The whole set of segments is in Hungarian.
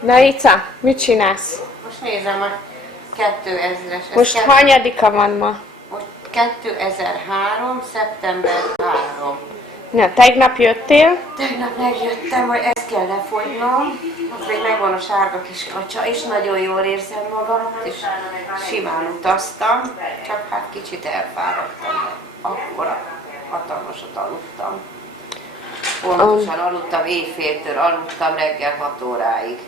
Na Ica, mit csinálsz? Most nézem a 2000-es. Most hanyadika van ma? Most 2003. szeptember 3. Na, tegnap jöttél? Tegnap megjöttem, hogy ezt kell lefogynom. Ott még megvan a sárga kis kacsa, és nagyon jól érzem magam, és simán utaztam, csak hát kicsit elfáradtam, akkora hatalmasat aludtam. Pontosan aludtam, éjféltől aludtam reggel 6 óráig.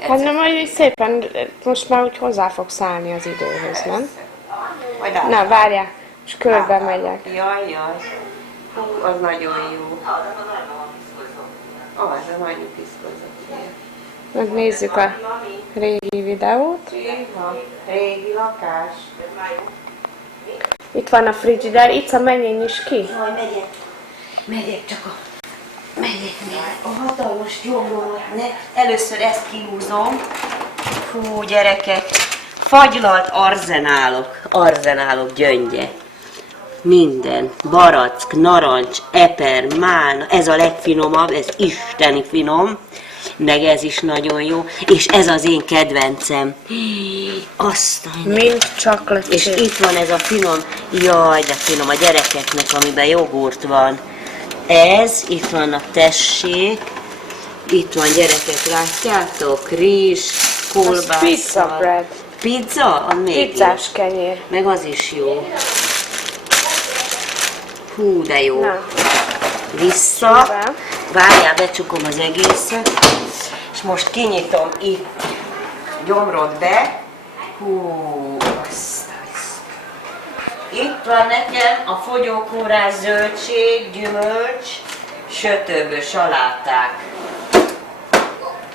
Hát nem, majd szépen, most már úgy hozzá fogsz állni az időhöz, nem? Na, várjál, és körbe megyek. Jaj. Hú, az nagyon jó. Az a nagyon piszkozott. Megnézzük a régi videót. Régi lakás. Itt van a frigider. Ica, menjen is ki. Jaj, megyek csak megyek a hatalmas gyomromat. Először ezt kihúzom. Hú, gyerekek, fagylalt arzenálok gyöngye. Minden, barack, narancs, eper, málna, ez a legfinomabb, ez isteni finom, meg ez is nagyon jó, és ez az én kedvencem. Mint chocolate. És itt van ez a finom, jaj, de finom a gyerekeknek, amiben jogurt van. Ez, itt vannak, tessék, itt van, gyerekek, látjátok, rizs, kolbász. Pizza bread. Pizza? Az még pizzás kenyér. meg az is jó. Hú, de jó. Na. Vissza. Várjál, becsukom az egészet. És most kinyitom itt. Gyomrod be. Hú, itt van nekem a fogyókúrás zöldség, gyümölcs, sötőből saláták.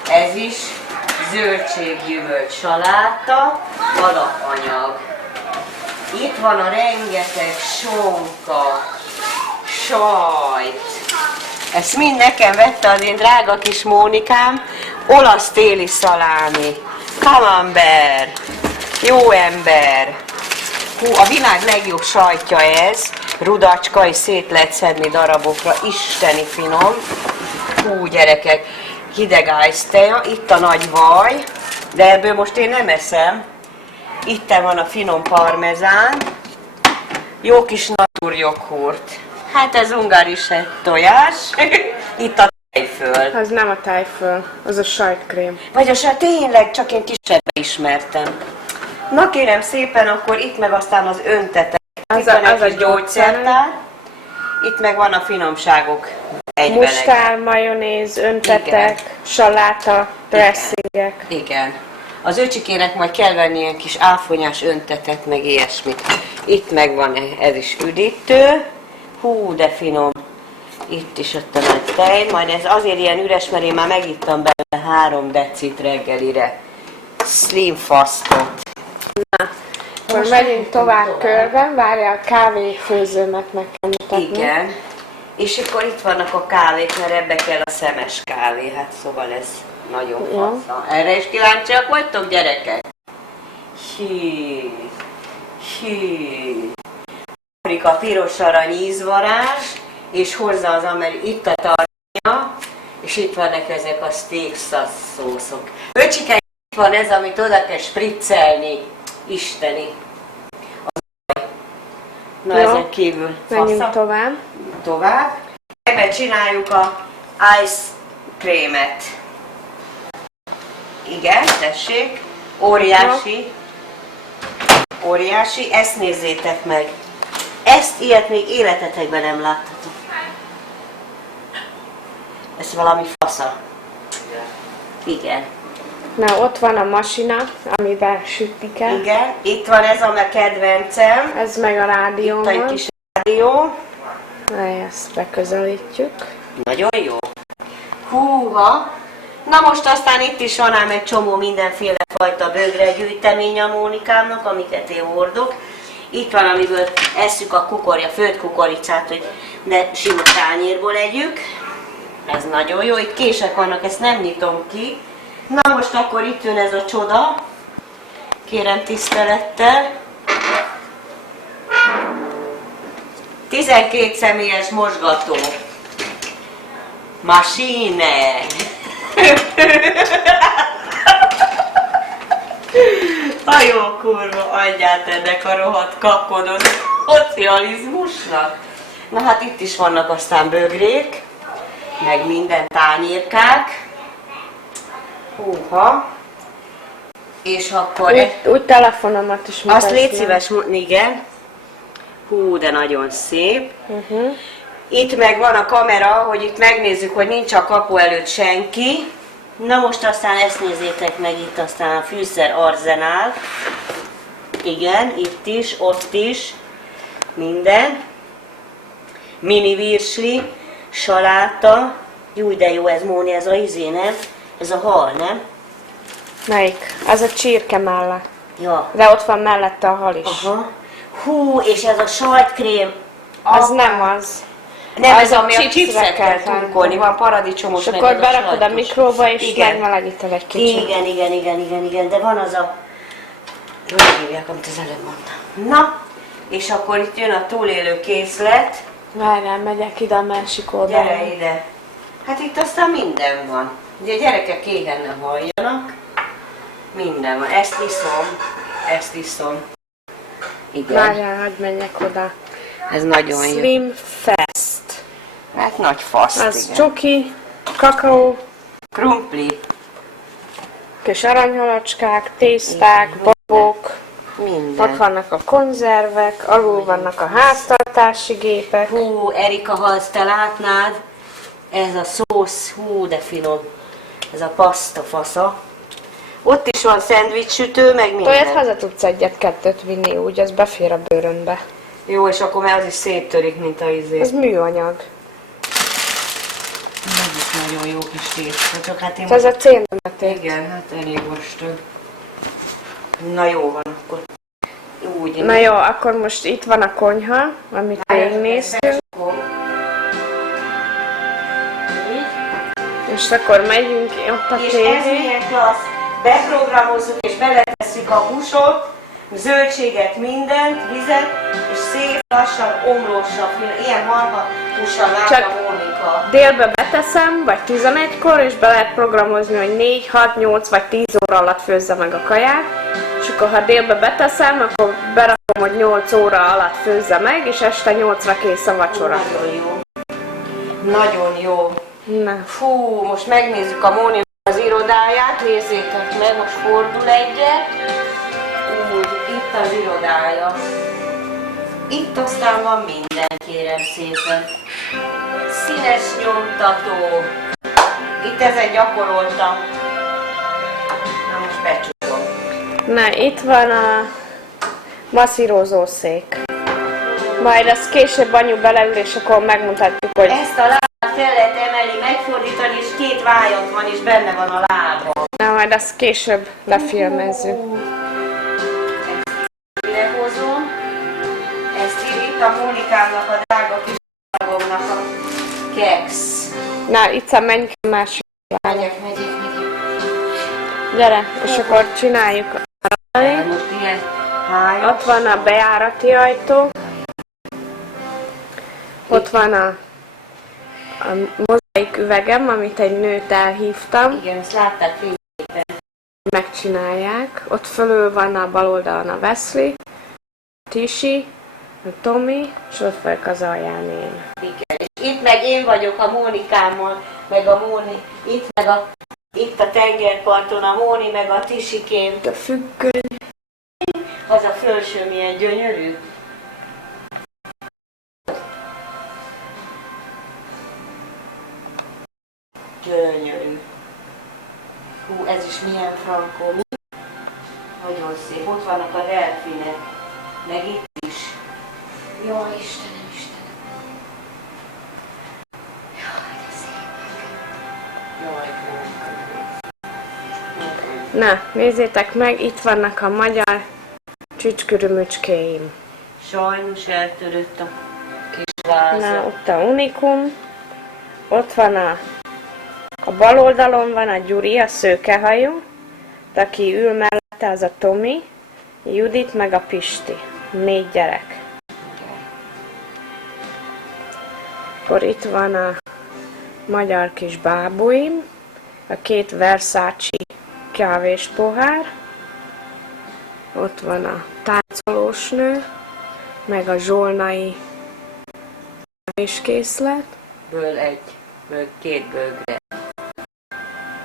Ez is zöldség, gyümölcs, saláta, alapanyag. Itt van a rengeteg sonka, sajt. Ezt mind nekem vette az én drága kis Mónikám. Olasz téli szalámi, camembert, jó ember. Hú, a világ legjobb sajtja ez. Rudacska, és szét lehet szedni darabokra. Isteni finom. Hú, gyerekek, hideg ájszteja. Itt a nagy vaj, de ebből most én nem eszem. Itt van a finom parmezán, jó kis naturjoghurt. Hát ez ungarise tojás, itt a tejföl. Az nem a tejföl, az a sajtkrém. Vagy a sajt, tényleg csak én kisebben ismertem. Na kérem szépen, akkor itt meg aztán az öntetek. Az a gyógyszertár. Itt meg van a finomságok egyben. Mustár, majonéz, öntetek, igen. Saláta, dressingek. Igen. Az öcsikének majd kell venni ilyen kis áfonyás öntetet, meg ilyesmit. Itt megvan ez is üdítő. Hú, de finom. Itt is ott a nagy tej. Majd ez azért ilyen üres, mert én már megittam belőle 3 decit reggelire. Slim fastot. Na, akkor megyünk tovább körben. Várja, a kávéfőzőmet meg kell mutatni. Igen. És akkor itt vannak a kávék, mert ebbe kell a szemes kávé. Hát szóval ez nagyon fasza. Erre is kíváncsiak vagytok, gyerekek? Paprika, piros arany, ízvarázs, és hozzá az itt a tartalma, és itt vannak ezek a steak szószok. Öcsike, itt van ez, amit oda kell spriccelni. Isteni. Na, jó, ezen kívül menjünk tovább. Ebben csináljuk a ice krémet. Igen, tessék. Óriási, ezt nézzétek meg. Ilyet még életetekben nem láttatok. Ez valami fasza. Igen. Na, ott van a masina, amiben sütni kell. Igen, itt van ez a kedvencem. Ez meg a rádió. Itt egy kis rádió. Na, ezt beközelítjük. Nagyon jó. Húha! Na most aztán itt is van ám egy csomó mindenféle fajta bögregyűjtemény a Mónikámnak, amiket én hordok. Itt van, amiből esszük a főtt kukoricát, hogy ne sima tányérból együk. Ez nagyon jó. Itt kések vannak, ezt nem nyitom ki. Na most akkor itt jön ez a csoda. Kérem tisztelettel. 12 személyes mosgató. Machine. A jó kurva, adját ennek a rohadt kapkodott szocializmusnak. Na hát itt is vannak aztán bögrék, meg minden tányérkák. Húha. És akkor... Úgy telefonomat is azt légy szíves, igen. Hú, de nagyon szép. Itt meg van a kamera, hogy itt megnézzük, hogy nincs a kapu előtt senki. Na most aztán ezt nézzétek meg, itt aztán a fűszer arzenál. Igen, itt is, ott is. Minden. Mini virsli, saláta. Júj, de jó ez, Móni, ez a izé, nem? Ez a hal, nem? Melyik? Az a csirke mellett. Ja. De ott van mellette a hal is. Aha. Hú, és ez a sajtkrém. Az nem az. Nem, az ez ami a chipsre chipset kell tenni. tunkolni, van paradicsomos, És meg akkor az berakod a sajtos. mikróba és Igen. megmelegíted egy kicsit. Igen, de van az a... Hogy hívják, amit az előbb mondtam. Na, és akkor itt jön a túlélő készlet. Várjál, megyek ide a másik oldalon. Gyere ide. Hát itt aztán minden van. Ugye a gyerekek éhen ne halljanak. Minden van. Ezt iszom. Igen. Várjál, hagyd menjek oda. Ez nagyon jó. Slim Fest. Hát nagy fasz. Az csoki, kakaó, Krumpli. kis aranyhalacskák, tészták, babok. Minden. Ott vannak a konzervek, alul vannak a háztartási gépek. Hú, Erika, ha ezt te látnád, ez a szósz, hú, de finom. Ez a paszta fasza. Ott is van szendvicssütő, meg minden. Olyat haza tudsz egyet-kettőt vinni, úgy az befér a bőrönbe. Jó, és akkor már az is széttörik, mint a izé. Ez műanyag. Ez is nagyon jó kis tészta, csak hát én... Ez a célnemetét. Igen, hát elég vastag. Na jó van akkor. Úgy. Na jó, akkor most itt van a konyha, amit végignéztünk. És akkor megyünk ott a És ez tévé. milyen klassz. Beprogramozzuk és beletesszük a húsot, zöldséget, mindent, vizet, és szép lassan omlósra, ilyen marha hússal vágja Mónika. Délbe beteszem, vagy 11-kor, és be lehet programozni, hogy 4, 6, 8 vagy 10 óra alatt főzze meg a kaját. És akkor ha délbe beteszem, akkor berakom, hogy 8 óra alatt főzze meg, és este 8-ra kész a vacsora. Nagyon jó. Nagyon jó. Na. Fú, most megnézzük a Móni az irodáját, nézzétek meg, most fordul egyet. Úgy, itt az irodája. Itt aztán van minden, kérem szépen. Színes nyomtató. Itt ezen gyakoroltam. Na most becsukom. Na, itt van a masszírozószék. Majd azt később anyu beleül, és akkor megmutatjuk, hogy... Ezt a lábát fel lehet emelni, megfordítani, és két vájat van, és benne van a lába. Na, majd azt később lefilmezzük. Ezt idehozom. Ezt itt a Mónikámnak, a drága kis drágomnak a keksz. Na, itt a menj ki a másik. Megyek. Gyere, és akkor csináljuk a Most ilyen hájas. Ott van a bejárati ajtó. Ott van a mozaik üvegem, amit egy nőt elhívtam. Igen, ezt látták fényképpen. Megcsinálják. Ott fölül van a bal oldalon a Wesley, a Tisi, a Tommy, és ott vagyok az alján én. Igen. És itt meg én vagyok a Mónikámmal, meg a Móni. Itt a tengerparton a Móni, meg a Tisikém. A függöny. Az a felső milyen gyönyörű. Gyönyörű. Hú, ez is milyen frankó. Nagyon szép. Ott vannak a delfinek. Meg itt is. Jaj, Istenem. Jaj, de szép. Jaj, Na, nézzétek meg, itt vannak a magyar csücskörömöcskéim. sajnos eltörött a kis váza. Na, ott a Unikum. Ott van a bal oldalon van a Gyuri, a szőkehajú. Aki ül mellette, az a Tomi, Judit meg a Pisti. 4 gyerek. Akkor itt van a magyar kis bábuim. a 2 Versace kávéspohár, ott van a táncolós nő, meg a zsolnai kávéskészlet, Ből 2 bögre.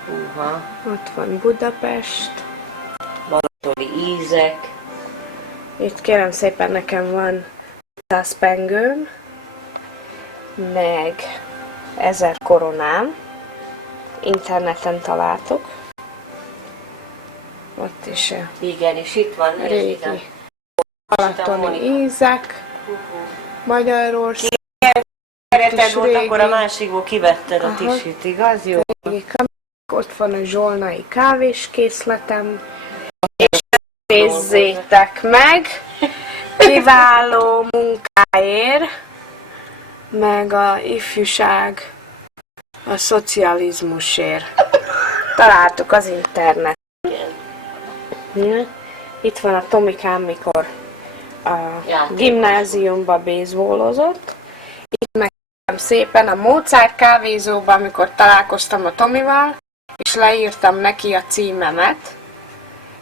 Húha. ott van Budapest, Balatoni ízek. itt kérem szépen nekem van 100 pengőm, meg 1000 koronám, interneten találtuk, ott is a Igen, és itt van, nézd régi ide. balatoni ízek, Magyarország, Kereted és volt, akkor a régi. másikból kivetted a Aha. tisit, igaz? Jó. régi kamik, ott van a zsolnai kávéskészletem, és nézzétek meg, kiváló munkáért, meg a ifjúság a szocializmusért. Találtuk az interneten. Itt van a Tomikám, mikor a gimnáziumba bézbólozott. Itt meg szépen a Mozart kávézóban, amikor találkoztam a Tomival, és leírtam neki a címemet,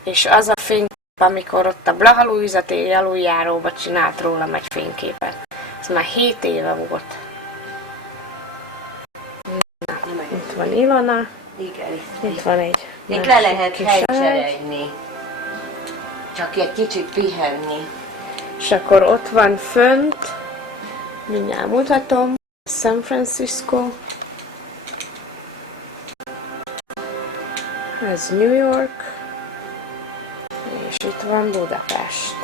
és az a fénykép, amikor ott a Blaha Lujza téri aluljáróba csinált rólam egy fényképet. Ez már 7 éve volt. Itt van Ilona, Igen. itt van egy Itt le lehet kis ágy, helycseregni. Csak egy kicsit pihenni. és akkor ott van fönt, mindjárt mutatom, San Francisco, ez New York, és itt van Budapest.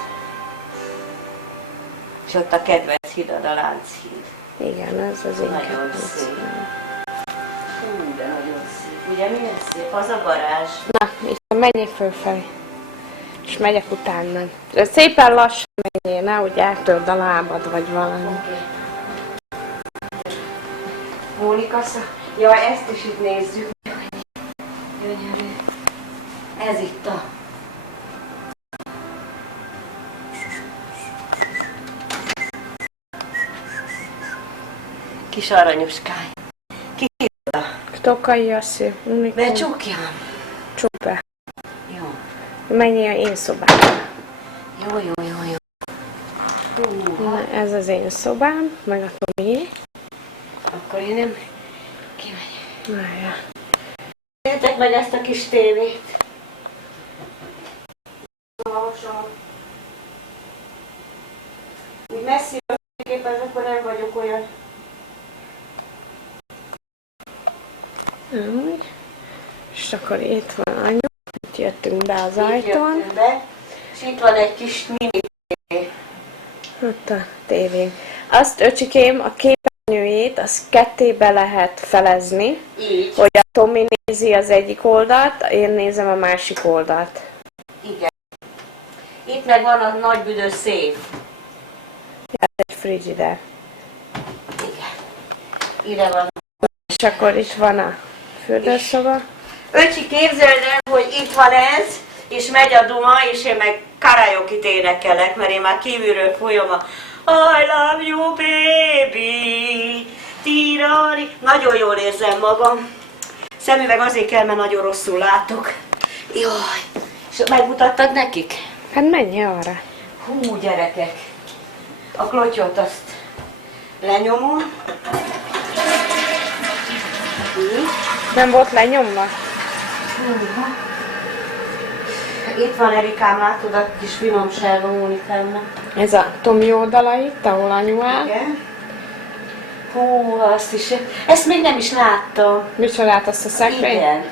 És ott a kedvenc hídad, a Lánchíd. Igen, ez az én Nagyon kedvenc. szép. Hú, de nagyon szép. Ugye milyen szép? Az a garázs. Na, és menjél fölfelé. És megyek utána. De szépen lassan menjél, nehogy eltörd a lábad, vagy valami. Mónika, ja, ezt is itt nézzük. Gyönyörű. Ez itt a... Kis aranyoskány. Ki oda? Tokai Jassi, Becsukjam. csuk be. Jó. Menjél a én szobámba. Jó, jó, jó, jó. Hú, Na, ez az én szobám, meg a Tomié. akkor én nem kimegyek. Várjál. Nézzétek meg ezt a kis tévét. Úgy messzi képen, akkor nem vagyok olyan. Úgy. És akkor itt van anyu. Itt jöttünk be az Így ajtón. jöttünk be, és itt van egy kis mini tévé. Ott a tévén. Azt, öcsikém, a képernyőjét, azt kettébe lehet felezni, Így. hogy a Tomi nézi az egyik oldalt, én nézem a másik oldalt. Igen. Itt meg van a nagy büdös szép. Egy frigider. Igen. Ide van. És akkor itt van a fürdőszoba. Öcsi, képzeld el, hogy itt van ez, és megy a duma, és én meg karaoke-t énekelek, mert én már kívülről folyom a I love you baby, tirari. Nagyon jól érzem magam. Szemüveg azért kell, mert nagyon rosszul látok. Jaj, és megmutattad nekik? Hát menj arra. Hú, gyerekek, a klotyot azt lenyomom. Nem volt lenyomva? Itt van Erikám, látod a kis finomsága Mónikámnak. Ez a Tomi oldala itt, ahol anyu áll. Igen. Hú, azt is. Ezt még nem is láttam. Micsodát azt a szekrény? Igen.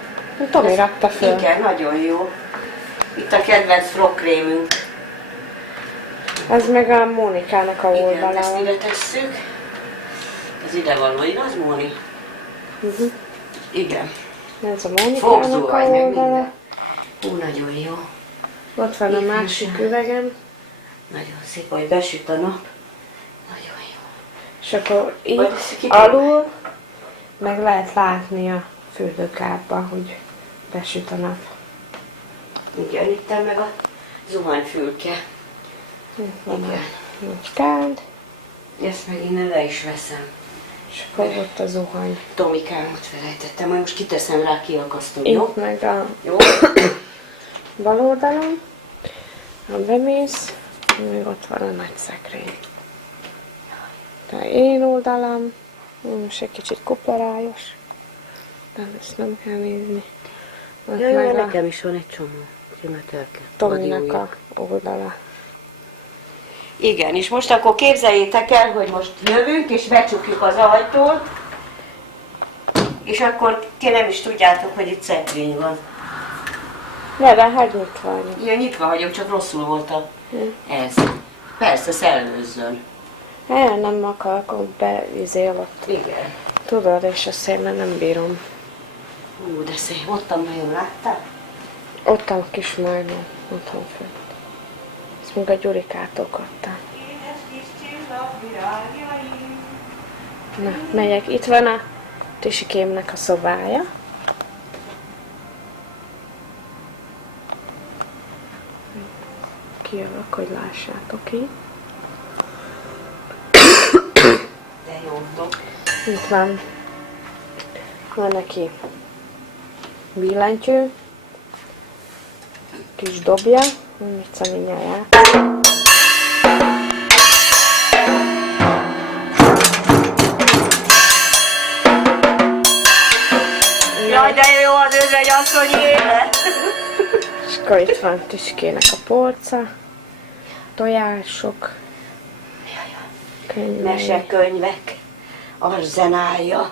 Tomi rakta föl. Igen, nagyon jó. Itt a kedvenc frokkrémünk. Ez meg a Mónikának a Igen, oldala. ezt ide tesszük. Ez ide való, igaz, Móni? Igen. Ez a Mónikának Fogzó a vagy, meg oldala. minden. Hú, nagyon jó. Ott van a másik üvegem. Nagyon szép, hogy besüt a nap. Nagyon jó. És akkor Vagy itt ki- alul meg lehet látni a fürdőkádba, hogy besüt a nap. Igen, itt meg a zuhanyfülke. Itt van Igen. a kád. Ezt meg innen le is veszem. És akkor ott a zuhany. Tomikámot felejtettem, majd most kiteszem rá, kiakasztom, jó? Itt meg a Jó? bal oldalon, ha bemész, még ott van a nagy szekrény. De én oldalam, most egy kicsit kuporályos, de ezt nem kell nézni. Ott Jaj, meg a nekem is van egy csomó. Mert el kell. Tominak a oldala. Igen, és most akkor képzeljétek el, hogy most jövünk, és becsukjuk az ajtót, és akkor ti nem is tudjátok, hogy itt szekrény van. De hát nyitva vagyok. Igen, nyitva hagyom, csak rosszul volt ez. Persze, szellőzzön. Nem akarok beizél ott. Igen. Tudod, és a szélen nem bírom. De szép, ott a majom, láttál? Ott a kis majmom, otthon fönt. Ezt még a Gyurikától kaptam. Na, megyek. Itt van a Tisikémnek a szobája. Kijövök, hogy lássátok így. De jó, dok. Itt van neki billentyű, kis dobja, mit szaminyáját. Jaj, de jó az özvegyasszony élet! És akkor itt van Tüskének a polca, tojások, könyvek. Mesekönyvek, arzenája.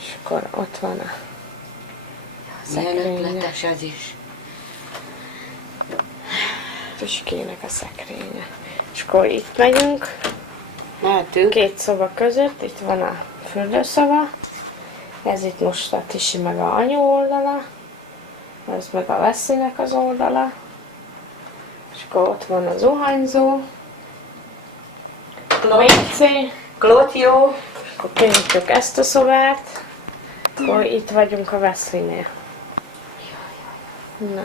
És akkor ott van a Milyen szekrénye. ötletes ez is. Tüskének a szekrénye. És akkor itt megyünk, Mehetünk. két szoba között, itt van a fürdőszoba, ez itt most a Tisi meg a anyu oldala, ez meg a Veszélynek az oldala, és akkor ott van a zuhanyzó, WC, Klotjó. akkor kinyitjuk ezt a szobát, akkor itt vagyunk a Veszlinél. Na,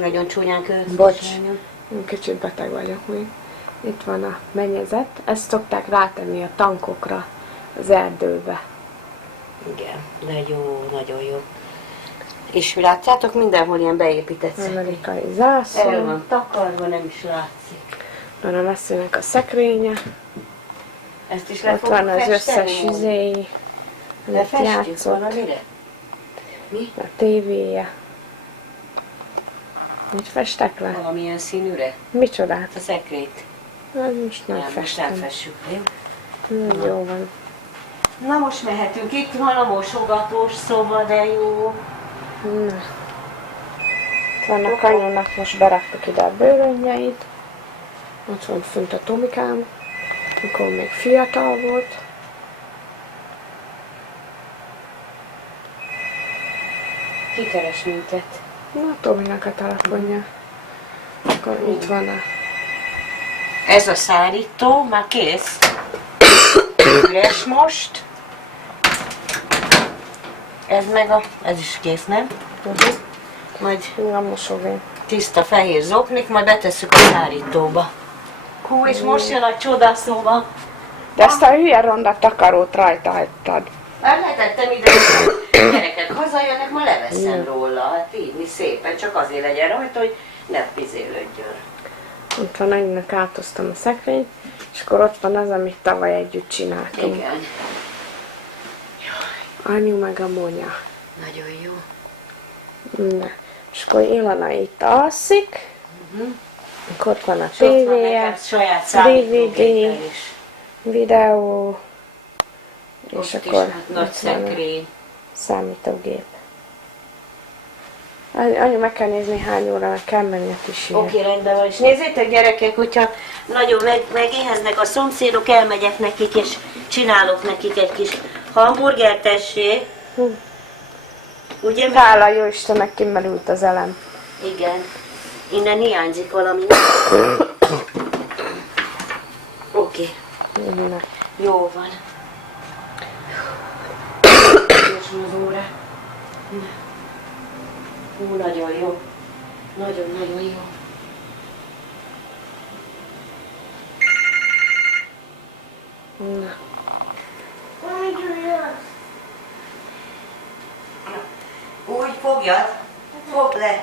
Nagyon csúnyán költ. bocs, én kicsit beteg vagyok még. Itt van a mennyezet, ezt szokták rátenni a tankokra az erdőbe. Igen, de jó, nagyon jó. És látjátok, mindenhol ilyen beépített szekrény. Amerikai El zászló, van takarva, nem is látszik. van a Veszélynek a szekrénye, Ezt is le ott fogjuk van az festeni? összes izéi, amit Lefestjük játszott, valamire? Mi? a tévéje. Mit festek le? Valamilyen színűre? Micsodát? A szekrényt. Ez most nem Nem, most festem. elfessük, jó? Jó van. Na most mehetünk. Itt van a mosogatós szoba, de jó. Na. Itt van a kanyónak, most beraktuk ide a bőröngyeit. Ott van fönt a Tomikám, mikor még fiatal volt. Ki keres minket? Na, Tominak a telefonja. Akkor itt van a... Ez a szárító, már kész. Üres most. Ez meg a... Ez is kész, nem? Majd A mosóvén. tiszta fehér zoknik, majd betesszük a szárítóba. Hú, és most jön a csodaszóba. De ezt a hülye ronda takarót rajta hagytad. Már letettem ide, hogy a gyerekek hazajönnek, ma leveszem róla. Hát így mi szépen, csak azért legyen rajta, hogy ne pizélődjön. Ott van, anyinak átoztam a szekrényt, és akkor ott van az, amit tavaly együtt csináltunk. Igen. Anyu meg a Monya. Nagyon jó. Na. És akkor Ilona itt alszik, akkor ott van a És ott van tévéje, nekem saját számítógépen is. videó, és Ott is akkor hát nagy ott van a szekrény. számítógép. Anyu, meg kell nézni, hány óra kell menni a Tisinek. Oké, rendben van. És nézzétek gyerekek, hogyha nagyon megéheznek a szomszédok, elmegyek nekik, és csinálok nekik egy kis hamburgert, tessék. Ugye? Hála jó Istennek, kimerült az elem. Igen. Innen hiányzik valami. Oké. Na. Jó van. És az óra. Hú, nagyon jó. Nagyon-nagyon jó. Na. Úgy fogjad, fogd le.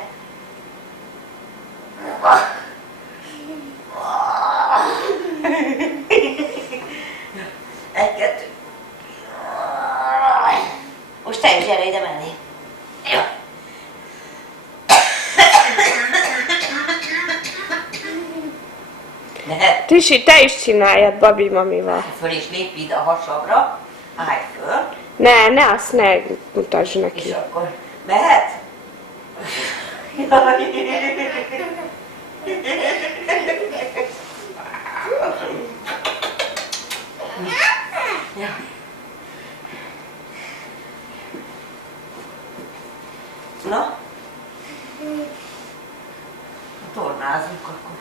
Egy, kettő. Most te is gyere ide menni. Jó. Lehet. Tisi, te is csináljad Babi mamival. Föl is lépj ide a hasadra. Állj föl. Ne, azt ne mutasd És neki. akkor mehet? Ja. Na? Tornázunk akkor.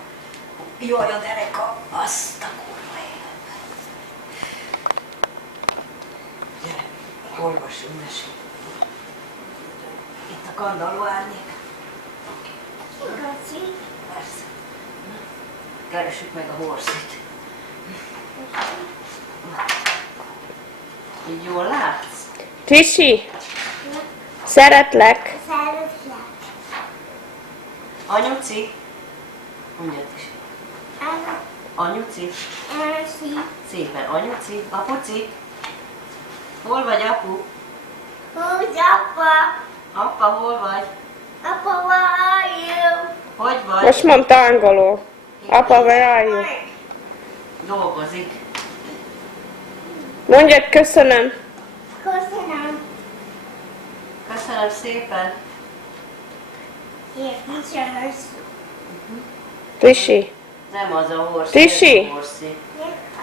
Jaj, a dereka, azt a kurva életben. Gyere, olvassunk mesét. Itt a kandalló árnyék. Persze. Na, keressük meg a horszit. Így jól látsz? Tisi, szeretlek. Anyuci? Mondjad is. Anyuci? Szépen. Anyuci? Apuci? Hol vagy, apu? Apa, hol vagy? Hogy vagy? Most mondta angolul. Apa, where are you? Dolgozik. Mondjad köszönöm. Köszönöm szépen. Tisi, Nem az a horszi, Tisi? ez a horszi.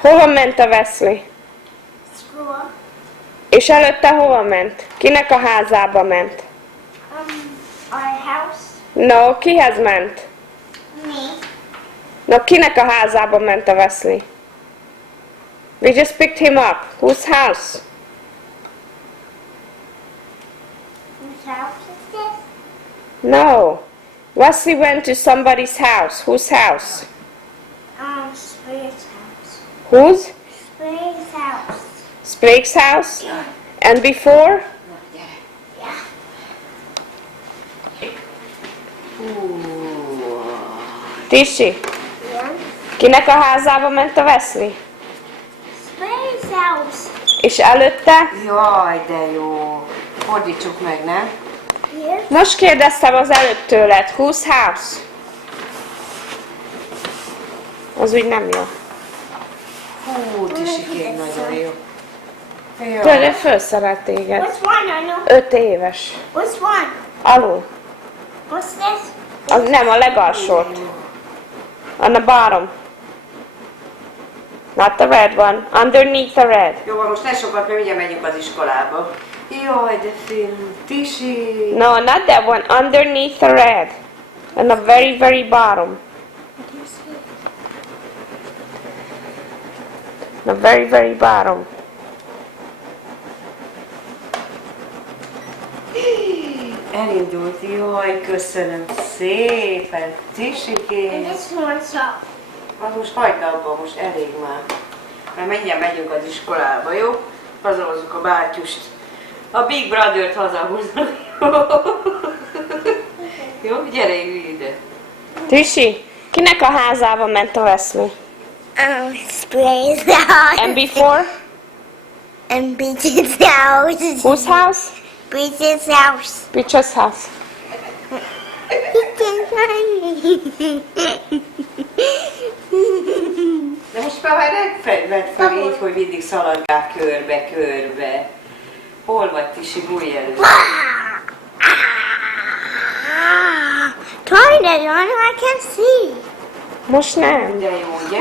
hova ment a Wesley? És előtte hova ment? Kinek a házába ment? No, kihez ment? No, kinek a házába ment a Wesley? We just picked him up. Whose house? No. Wesley went to somebody's house. Whose house? Whose? Sprague's house? And before? Na, gyere. Hú. Tisi, kinek a házába ment a Wesley? És előtte? Jaj, de jó. Fordítsuk meg, nem? Most kérdeztem az előtt tőled. Whose house? Az úgy nem jó. Hú, Tisikén nagyon jó. Tőle felszerelt téged. 5 éves. Alul. Nem, a legalsót. On the bottom. Not the red one. Underneath the red. Jó, van, most ne sokat, mert ugye megyünk az iskolába. Jaj, de film. Tisi. No, not that one. Underneath the red. On the very, very bottom. The very, very bottom. Elindult, jaj, köszönöm szépen, Tisikén. Az most hagyd abba, most elég már. Mert mindjárt megyünk az iskolába, jó? Hazahozzuk a bátyust. A Big Brother-t hazahoznak, jó? Jó, gyere ide. Tisi, kinek a házába ment a Wesley? And before? And Beach's house. Whose house? Beach's house. Peach's house. De most már vedd fel így, hogy mindig szaladgál körbe-körbe. Hol vagy, Tisi, bújj elő. Turn it on, I can see. Most nem. De jó, ugye?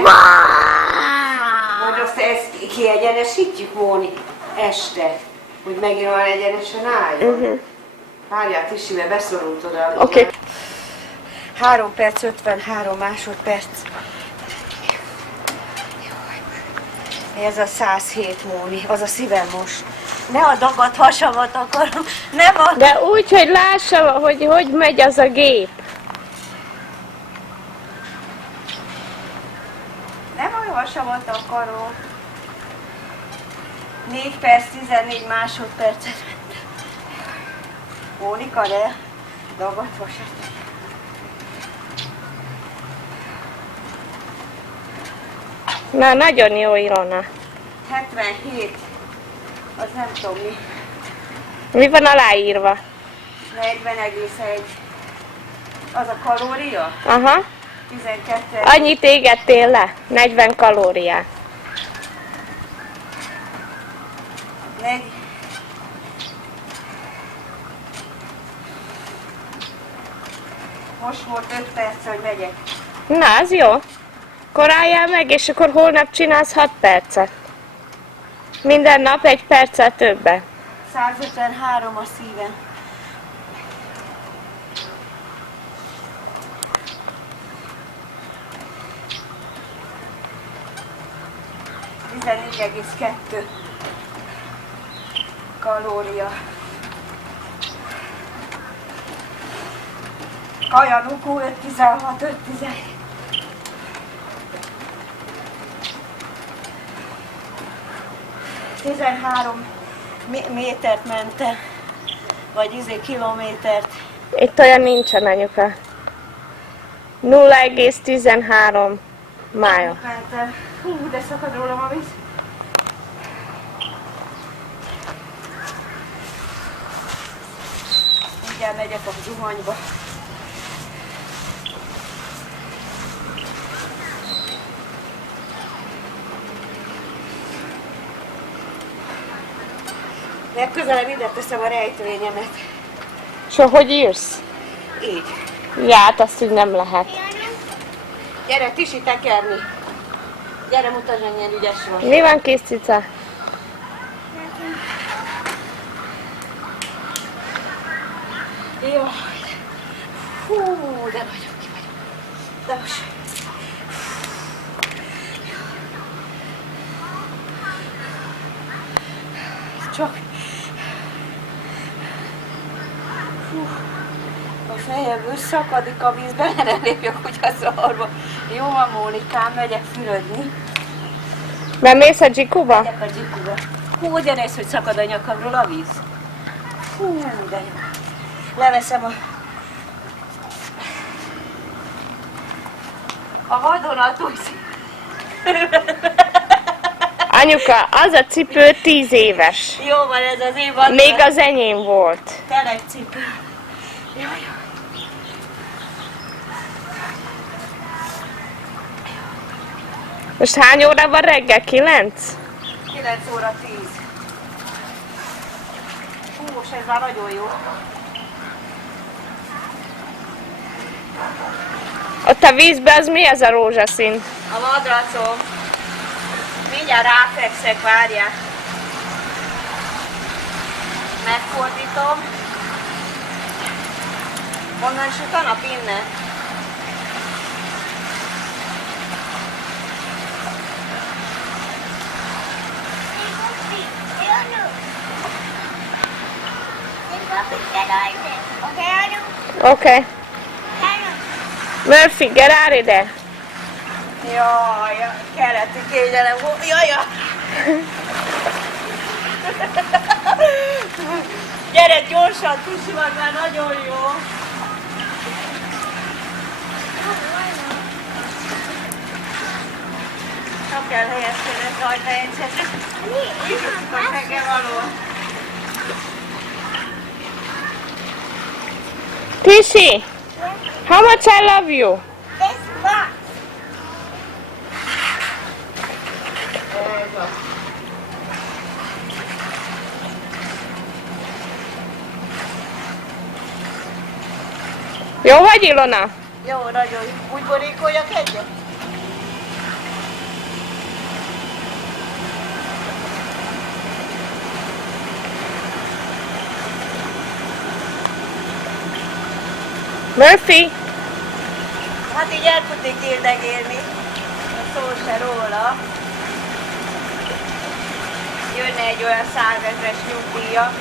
Majd azt ezt kiegyenesítjük, Móni, este. Hogy megint olyan egyenesen álljon. Várjál, Tisi, mert beszorult oda. Oké. 3 perc, 53 másodperc. Ez a 107, Móni, az a szívem most. Ne a dagadt hasamat akarom, nem a... De úgy, hogy lássa, hogy megy az a gép. Nem a hasamat akarom. 4 perc, 14 másodpercet ment. Mónika, de dagat vasat. Na, nagyon jó, Ilona. 77, az nem tudom mi, Mi van aláírva? 40,1. Az a kalória? Aha. 12. Annyit égettél le? 40 kalóriát. Most volt 5 perc, hogy megyek. Na, az jó. Koráljál meg, és akkor holnap csinálsz 6 percet. Minden nap 1 perccel többet. 153 a szívem. ,2 kalória. Kaja, nukó, 5,16, 5,17. ...13 métert mentem, vagy kilométert. Itt olyan nincsen, anyuka. 0,13 mája. Mentem. Hú, de szakad rólam a víz. Mindjárt megyek a zuhanyba. Legközelebb ide teszem a rejtvényemet. És hogy írsz? Így. Ja, hát azt úgy nem lehet. Gyere, Tisi, tekerni. Gyere, mutasd, hogy milyen ügyes vagy. Mi van, kis cica? Jó. Hú, de nagyon ki vagyok. De most. Csak. Hú. A fejem összakadik a vízbe, ne lépjek úgy a szarba. Jó van, Mónikám, megyek fürödni. Bemész a dzsikuba? Megyek a dzsikuba. Hú, de nézd, hogy szakad a nyakamról a víz. Hú, de jó. Leveszem a vadonatúj. Anyuka, az a cipő 10 éves. Jó van ez az én vadonat. Még az enyém volt. Telek cipő. Jaj. Most hány óra van reggel? 9? 9 óra 10. Hú, most ez már nagyon jó. Ott a vízben az mi ez a rózsaszín? A madracom. Mindjárt ráfekszek, várják. Megfordítom. Onnan süt a nap innen. Okay. Murphy, get out of there. Jaj, keleti kényelem. Jaj, jaj. Gyere gyorsan, Tusi, vagy már nagyon jó. Nem kell helyezkedni rajta egyszer. Biztos nekem való. Tishi, how much I love you? This box. Ez az. Jó vagy, Ilona? Jó, nagyon jó. Úgy borékoljak egyet? Murphy, Hát így el tudnék érdegélni. Szó se róla. Jönne egy olyan 100 000-es nyugdíja.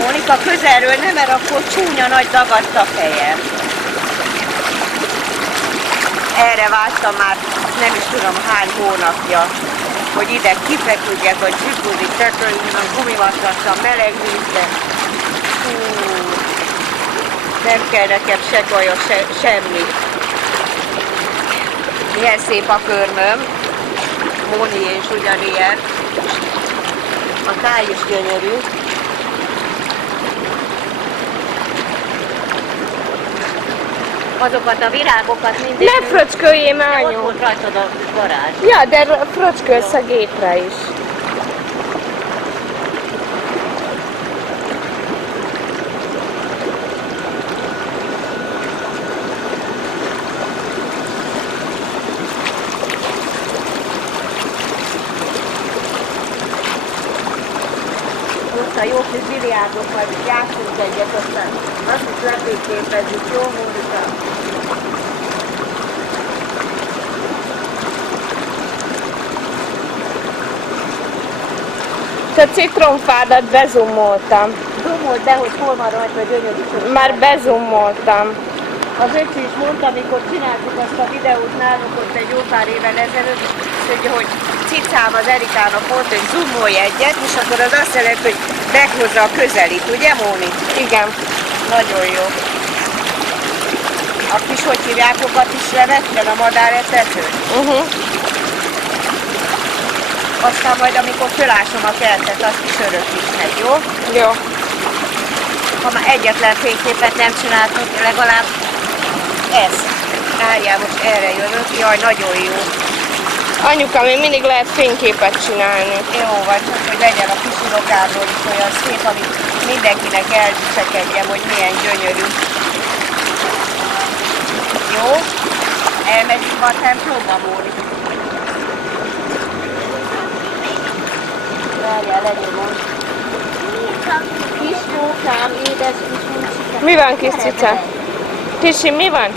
Mónika, közelről nem, mert akkor csúnya nagy dagadt a fejem. Erre vágytam már nem is tudom hány hónapja, hogy ide kifeküdjek a dzsibudi tetőjén, a gumimatrattal meleg vízbe. Hú, nem kell nekem se kaja, semmi. Milyen szép a körmöm. Móni és ugyanilyen. A táj is gyönyörű. Azokat a virágokat mindig... Ne fröcsköljél már, Ott anyu! volt rajtad a garázs. Ja, de fröcskölsz a gépre is. Ott a jó kis biliárdokkal játszunk egyet, aztán azt is letéképezzük, jó Mónika? A citromfádat bezumoltam. Dumold be, hogy hol van rajta a gyönyörű. Már bezumoltam. Az öcsi is mondta, amikor csináltuk azt a videót nálunk ott egy jó pár évvel ezelőtt, hogy cicám az Erikának volt, hogy zoomolj egyet, és akkor az azt jelenti, hogy meghozza a közelít, ugye Móni? Igen. Nagyon jó. A kis, hogy hívjákokat is levetted, a madáretetőt? Aztán majd, amikor fölásom a kertet, azt is örök is megy, jó? Jó. Ha már egyetlen fényképet nem csináltunk, legalább ez. Várjál, most erre jövök. Jaj, nagyon jó. Anyuka, még mindig lehet fényképet csinálni. Jó van, csak hogy legyen a kis unokámról is olyan szép, amit mindenkinek elvisekedjem, hogy milyen gyönyörű. Jó? Elmegyünk ma a templomba, Móri. Várjál, lenyomom. Kis jókám, édes kis muncsikám. Mi van, kis cica? Tisi, mi van?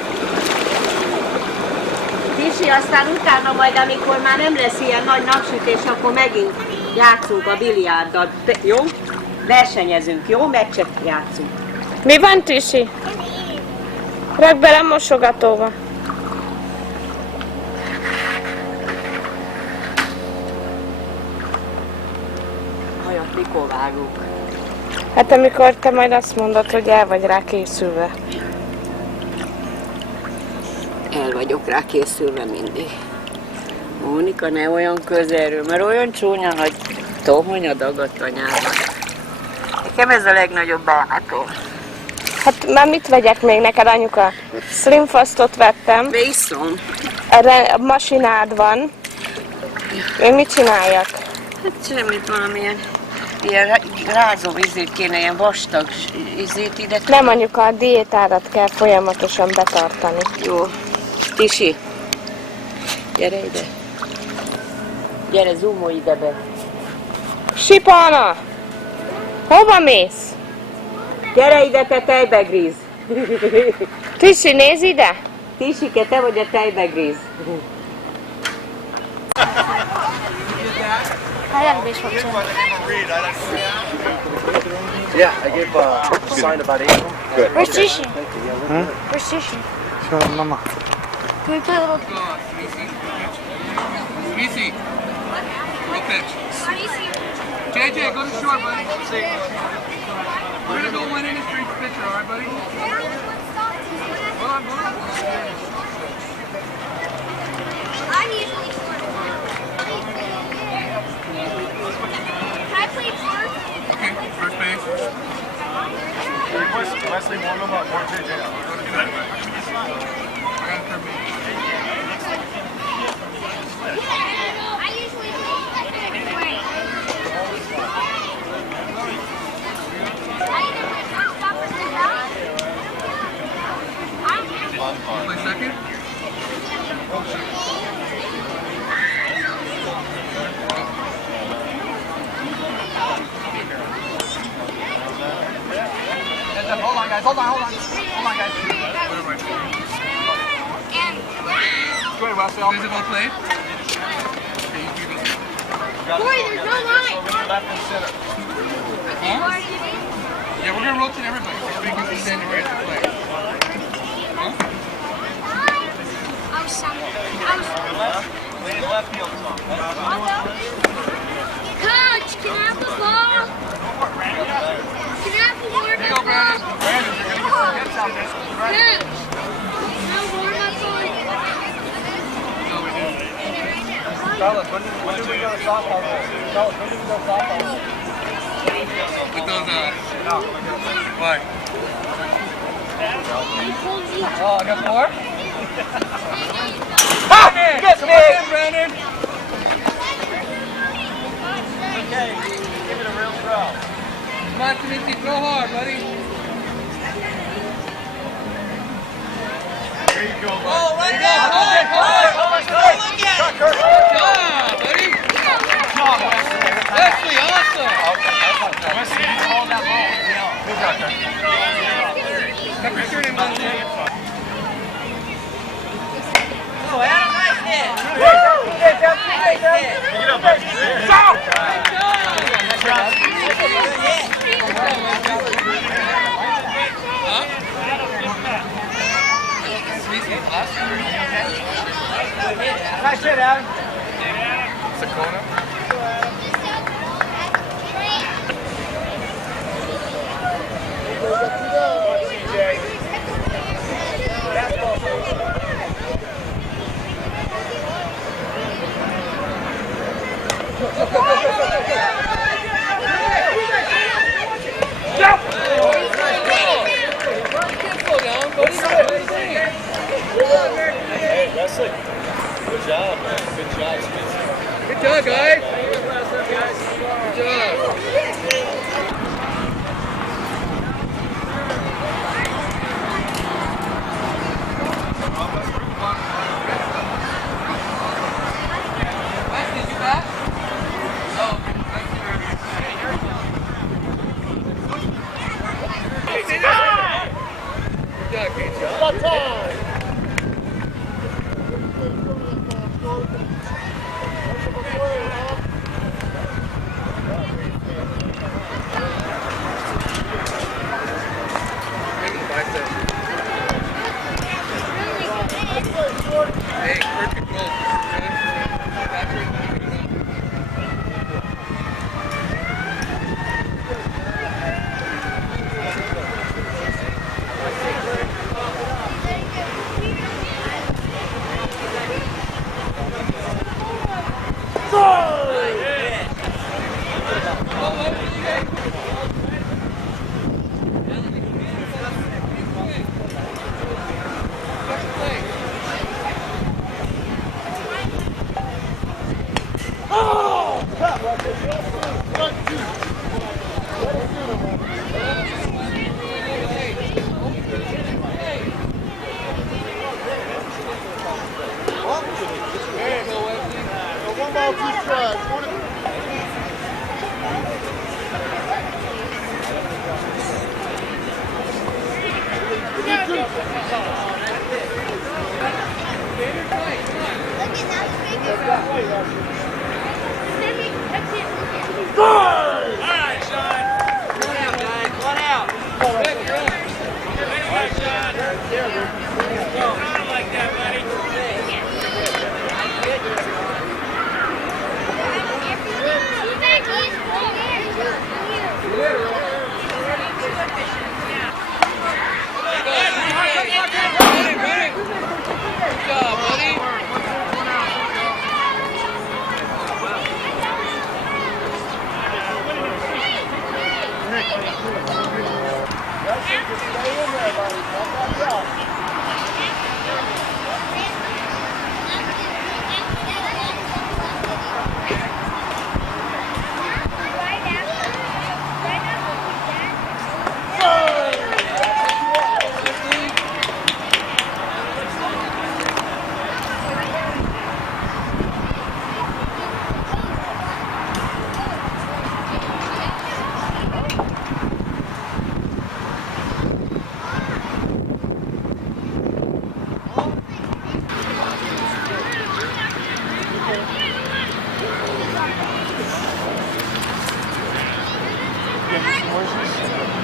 Tisi, aztán utána majd, amikor már nem lesz ilyen nagy napsütés, akkor megint játszunk a biliárddal. Jó? Versenyezünk, jó? Meccset játszunk. Mi van, Tisi? Rakd bele a mosogatóba. Hajat mikor vágunk? Hát amikor te majd azt mondod, hogy el vagy rá készülve. El vagyok rá készülve mindig. Mónika, ne olyan közelről, mert olyan csúnya nagy tohonya dagadt a nyelven. Nekem ez a legnagyobb bánatom. Hát már mit vegyek még neked, anyuka? Slim Fastot vettem. Viszont. Erre a masinád van. Én mit csináljak? Hát semmit, valamilyen ilyen rázó ízét kéne, ilyen vastag ízét ide. Nem, anyuka, a diétádat kell folyamatosan betartani. Jó. Tisi, gyere ide. Gyere, zoomolj ide be. Sipana! Hova mész? Gyere ide, te tejbegríz. Tisi, nézz ide! Tisike, te vagy a tejbegríz. Yeah, I gave signed about 8 of them. Good. Where's Tishi? Where's Tishi? Mama. Can we play a little? Easy. Go pitch. JJ, go to short, buddy. We're gonna go one inning for each pitcher, alright, buddy? Hold on, hold on. I'm usually short. Can I play first? Okay, first base. Request Wesley warm him up. Warm JJ up. I got a third base. I usually play. I either play first stop or sit down. Play second. Heads up, hold on, guys. Hold on, hold on. Hold on, guys. Whatever. And Go ahead, Wesley. Physical play. Okay, you keep it. boy, there's no line. Left and center. Yeah, we're gonna rotate everybody. So we can stand the right to play. Huh? I was left field zone. Coach, can I have the ball? Can I have the warm-up Here you go, Brandon. ball? Brandon, you're gonna get some hits out there. Coach, can I have warm-up ball? No, we didn't. Fellas, when do we go to softball? Fellas, when do we go to softball? With those, No. what? Oh, I got 4? Brandon! Come on in, Brandon! Okay, give it a real throw. Come on, Timothy, throw hard, buddy. There you go, bud. Oh, right there! Hard, hard! Cut, Kurt. Good job, buddy! Good job, Wesley. Wesley, awesome! Wesley, you called that ball. Good job, Kurt. Tuck your shirt in, Wesley. Get up, Wesley. Nice hit, Adam. Sakona? Slow down, buddy. Hey, Wesley. Good job, man. Good job, Spencer. Good job, guys. Good job. Wesley, you back? No. Good job. Hey, perfect goal. One ball, 2 strikes. Good job, buddy.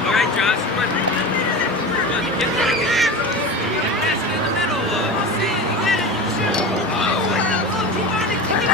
All right, Josh, come on. Come on, get back in. Get this in the middle. See, you get it. Oh, keep on it.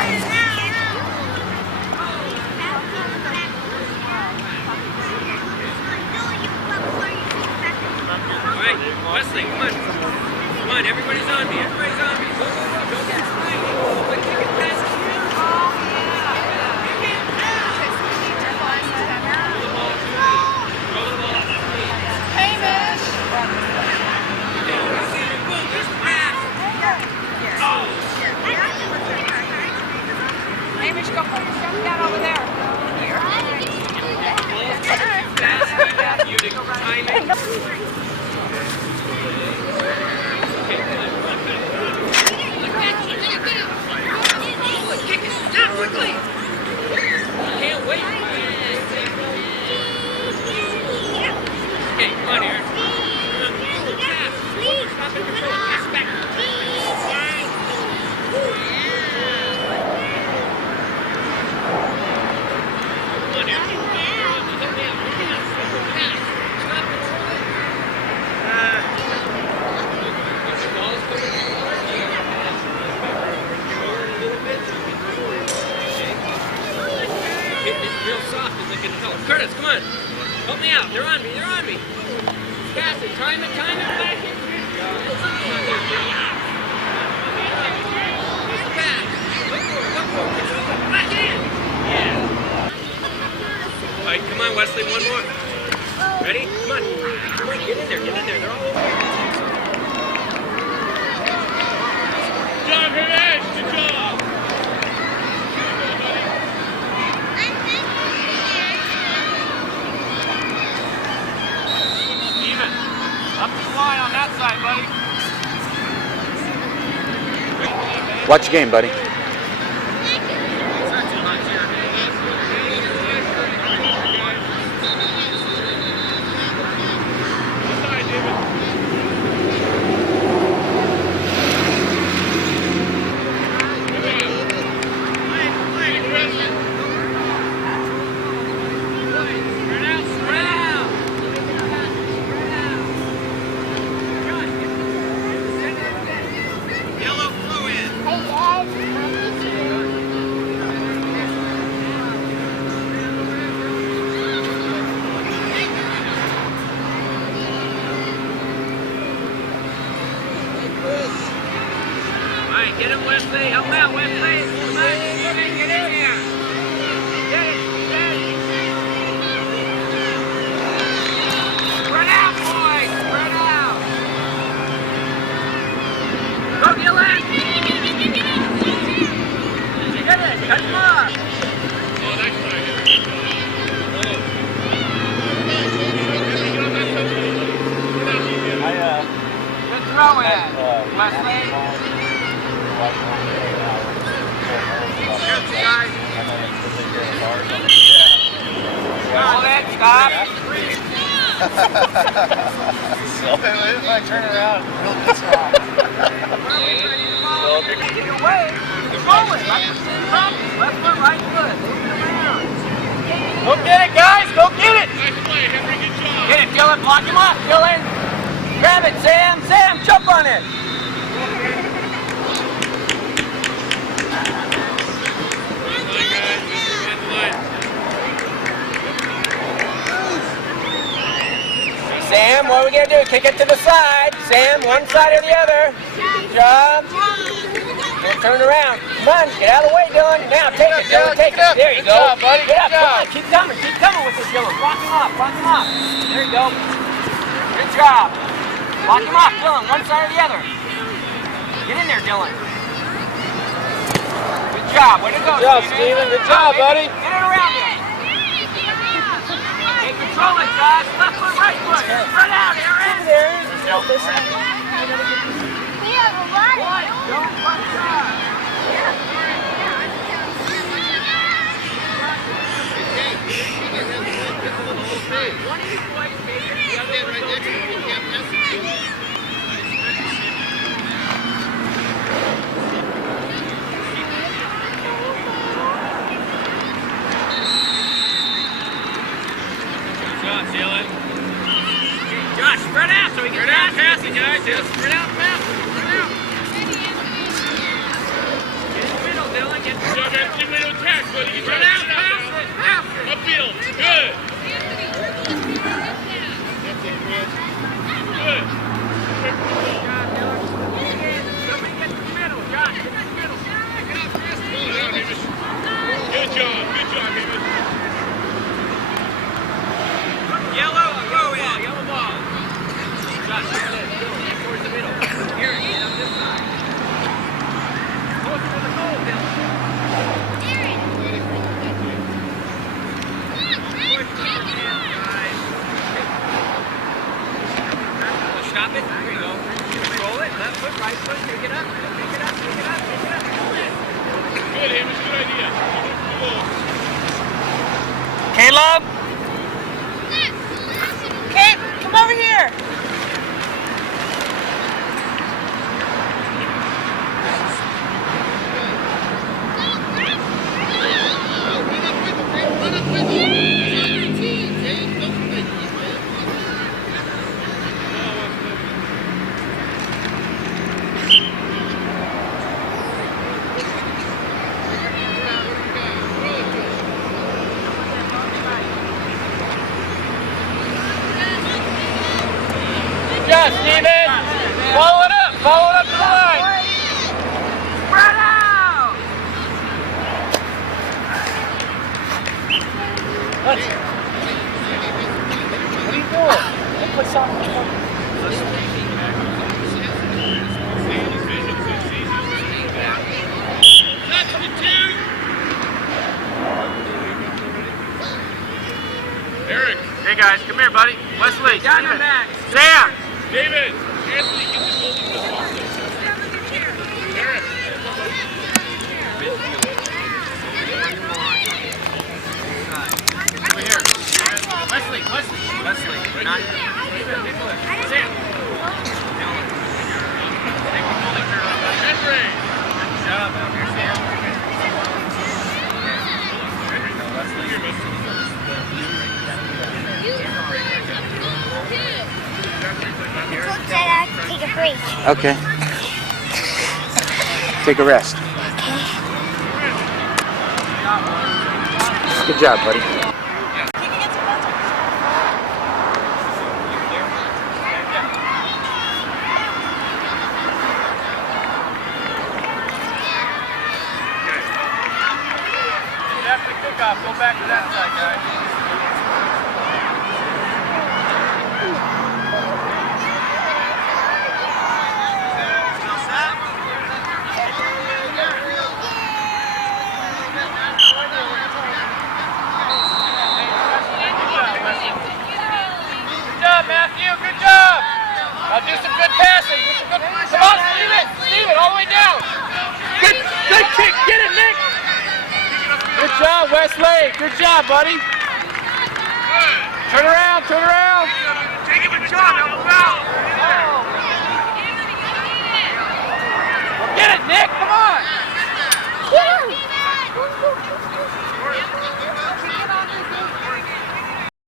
Curtis, come on. Help me out. They're on me. They're on me. Pass it. Time it. Time it. Back in. Back in. Yeah. All right, come on, Wesley. One more. Ready? Come on. Come on. Get in there. Get in there. They're all over. John, Hernandez. Good job. Steven, up the line on that side, buddy. Watch the game, buddy. Get him, Wesley. Help out, Wesley. Come on, get in here. Get it. Spread out, boys. Spread out. Go, Dylan. Get it. Cut him off. Oh, that's fine. Good throw in, Wesley. Hold it, stop. If I turn around, real strong. Take it away. Roll it. Left foot, right foot. Go get it, guys. Go get it. Nice play, Henry. Good job. Get it, Dylan. Block him up, Dylan. Grab it, Sam. Sam, jump on it. Sam, what are we going to do? Kick it to the side. Sam, one side or the other. Good job. And turn around. Come on, get out of the way, Dylan. Now, take it, Dylan. Take it. There you go. Good job, buddy. Get up. Good Come job. on, keep coming. Keep coming with this, Dylan. Block him up. Block him up. There you go. Good job. Block him up, Dylan. One side or the other. Get in there, Dylan. Good job. Way to go, Good job, Steven. Good job, buddy. Get it around him. Control it, Josh. Left foot, right foot. Spread out, Aaron. There. We have a lot of Don't punch out. One of you boys made it. The other one goes in. You can't mess with it. Josh, spread out so we can pass it, guys. Just spread out and pass it. Spread out. Get in the middle, Dylan. Get in the middle attack, buddy. Spread out, pass it. Pass it. Upfield. Good. Good. Somebody get in the middle. Josh, get in the middle. Good job. Good job, David. Yellow, go in. Yellow ball. Josh, towards the Okay, guys, come here, buddy. Wesley, down your back. Sam. David. Anthony, get the over here. Wesley. Not. Sam. Henry. Good job out here, Sam. Coach said I could take a break. Okay. Take a rest. Good job, buddy. After the kickoff, go back to that side, guys. Good job, Matthew. Good job. Now do some good passing. Come on, Steven, all the way down. Good kick. Get it, Nick. Good job, Wesley. Good job, buddy. Turn around. Take him a shot. Help him out.